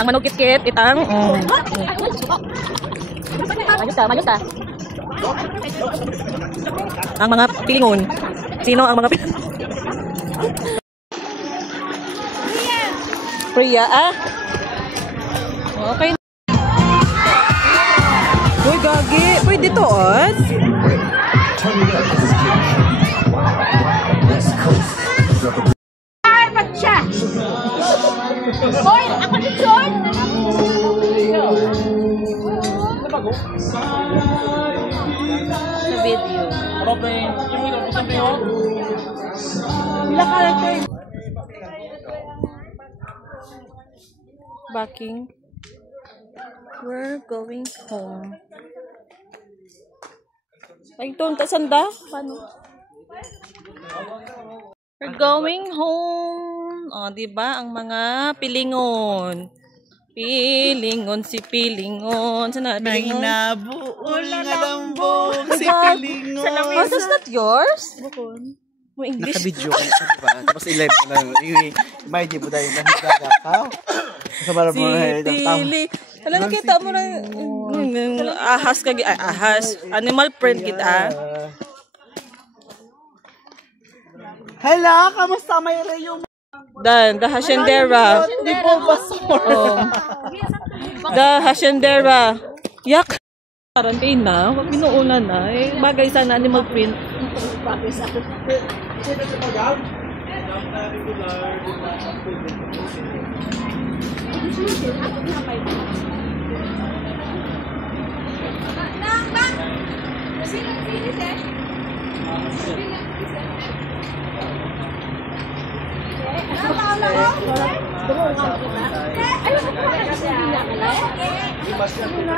Ang manugkit-kit, itang... Mayos ka. Ang mga pilingon. Sino ang mga pilingon? Priya, Okay. Uy, gagi. Pwede to, Ba't siya? Hoy, ako ni John! Sa video. Bila ka lang kayo. Backing. We're going home. Ay, ito, sanda? Paano? We're going home. Diba? Ang mga pilingon. Pilingon, si pilingon. Sana, pilingon? May nabuol nga lambog si pilingon. Oh, that's not yours? Bukon. Mo English. Naka-video ka na, diba? Tapos i-live mo lang. Imagine mo dahil nahigaga ka. Sa marap mo na pili. Alam, nakita mo na ahas ka. Ahas. Animal print kita. Hala, kamusta may rayo mo? The Haciendera. Di po ba The Haciendera. Yak. Quarantine na. Huwag pinuuna na. Bagay sana animal print. Bagay sa akin.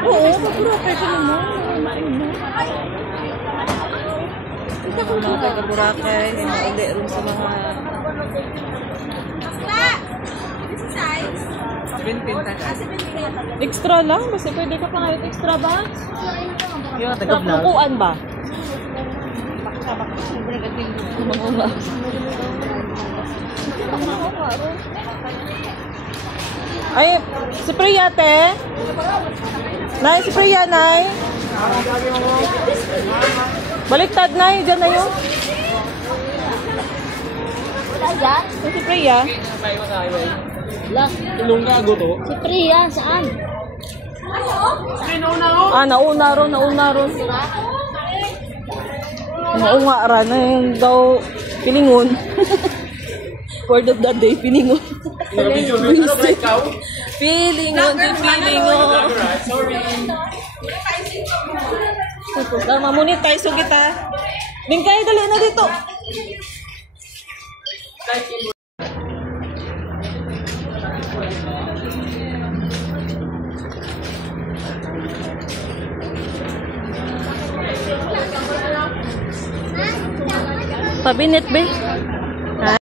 Oo, Boracay ka naman. Boracay, hindi rin sa mga... Extra lang? Basta pwede ka pa ngayon extra ba? Yung taga-vlog. Nakukuan ba? Ay, si Priya, te. Nay, si Priya, nay. Baliktad, nay. Diyan na yun. Wala dyan? Si Priya. Tulong nga ako to. Si Priya, saan? Nauna ron. Naunga ron. Yung daw pilingon. Word of the day, pilingon. Pilingon. Sorry. Mamonetize kita. Bingkay, dali na dito. Pabinet, be.